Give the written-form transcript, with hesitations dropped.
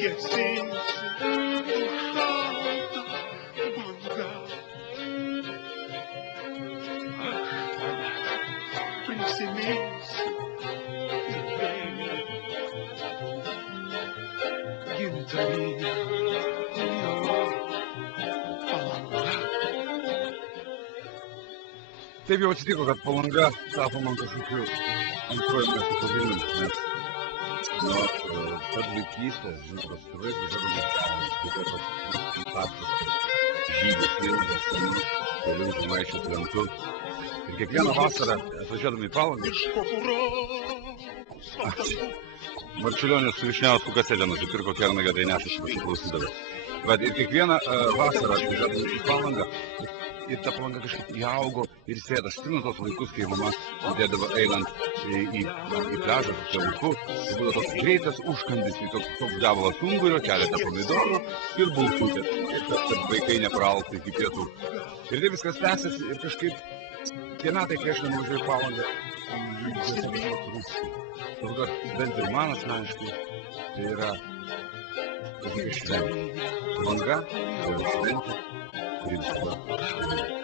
Gesinsi, šalta banga. Aš tave prisiminsiu ir vėl. Gintarinė jo Palanga. Taip jau atsitiko, kad Palanga tapo man kažkokiu antruoju miestu po Vilnių, nes nuo pat vaikystės, žinoma, su tėvais važiuodavau tokia fantastiškas žygis ilgas, kelių žemaičių plentu. Ir kiekvieną vasarą, atvažiuodami į Palangą, Marčiulionis su Višniausku kasetę nusipirko Kernagio dainelę, aš pasiklausydavau. Bet ir kiekvieną vasarą atvažiuodami į Palangą, ir ta Palanga kažkaip įaugo ir sėda. Aš atsimenu tos laikus, kai mama dėdavo einant į pliažą su tėvuku, tai būdavo toks greitas užkandis, toks gabalas ungurio, keletą pomidorų ir bulkutės, kad vaikai nepraalktų iki pietų. Ir tai viskas tęsiasi ir kažkaip tie metai, kai aš nuvažiuoju į Palangą, jie viskas rūsti. Todėl, kad bent ir man asmeniškai tai yra kažkokia šventė. Palanga yra šventė, kuri visada šventė.